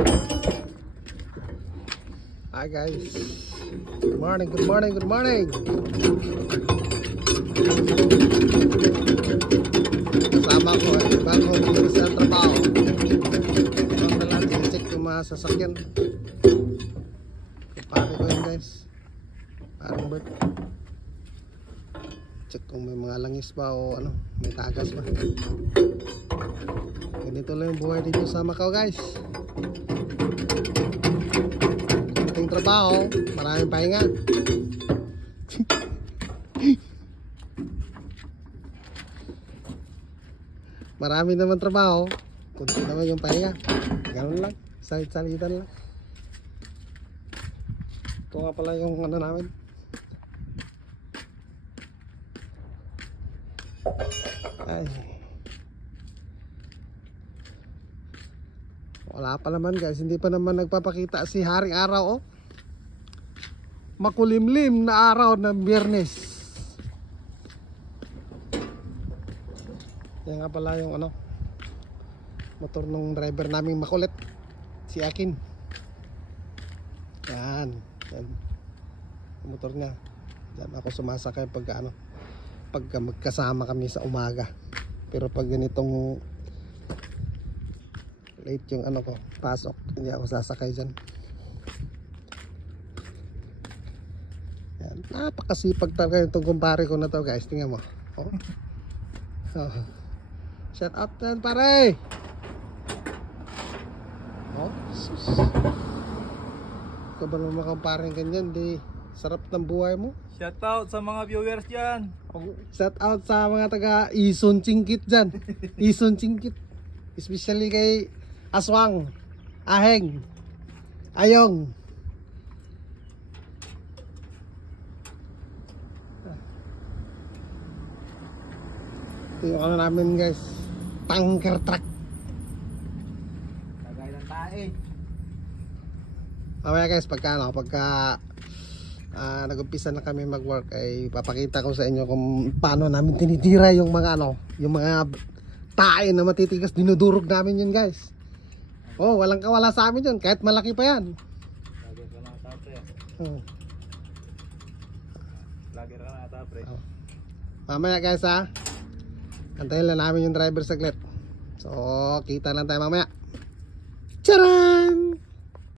Hi guys. Good morning, good morning, good morning. Kasama ko ay bago dito sa trabaho. Ito na lang, check yung mga sasakyan. Kapari ko yun guys. Parang bird. Check kung may mga langis ba o ano, may tagas ba. Ganito lang yung buhay dito sa Macau guys. Kunting trabaho, maraming pahinga. Marami naman trabaho, kunti naman yung pahinga. Ganun lang, salit-salitan lang. Ito nga pala yung ano namin. Ay. Wala pa naman guys, hindi pa naman nagpapakita si Haring Araw oh. Makulimlim na araw ng Biyernes. Yan nga pala yung ano, motor ng driver naming makulit, si Akin. Yan, yan. Yung motor niya. Diyan ako sumasakay pagka ano, pagka magkasama kami sa umaga. Pero pag ganitong late yung ano ko, pasok, hindi ako sasakay dyan. Yan. Napakasipag talaga itong kumpare ko na to guys. Tingnan mo oh. Oh. Shout out yan pare. Oh, sus. Ikaw ba naman kumparing ganyan, di sarap ng buhay mo. Shout out sa mga viewers dyan. Shout out sa mga taga Ison Cingkit dyan. Ison Cingkit. Especially kay Aswang, Aheng, Ayong. Ito yung ano namin guys, tanker truck. Tagay ng tae. Mamaya guys, pagka nag-umpisa na kami mag-work ay papakita ko sa inyo kung paano namin tinitira yung mga ano, yung mga tae na matitigas, dinudurog namin yun guys. Oh, walang kawala sa amin yun, kahit malaki pa yan. Lager ka na ata pre. Oh. Lager ka na ata pre. Oh. Mamaya guys ha, antayin lang namin yung driver saglit. So kita lang tayo mamaya.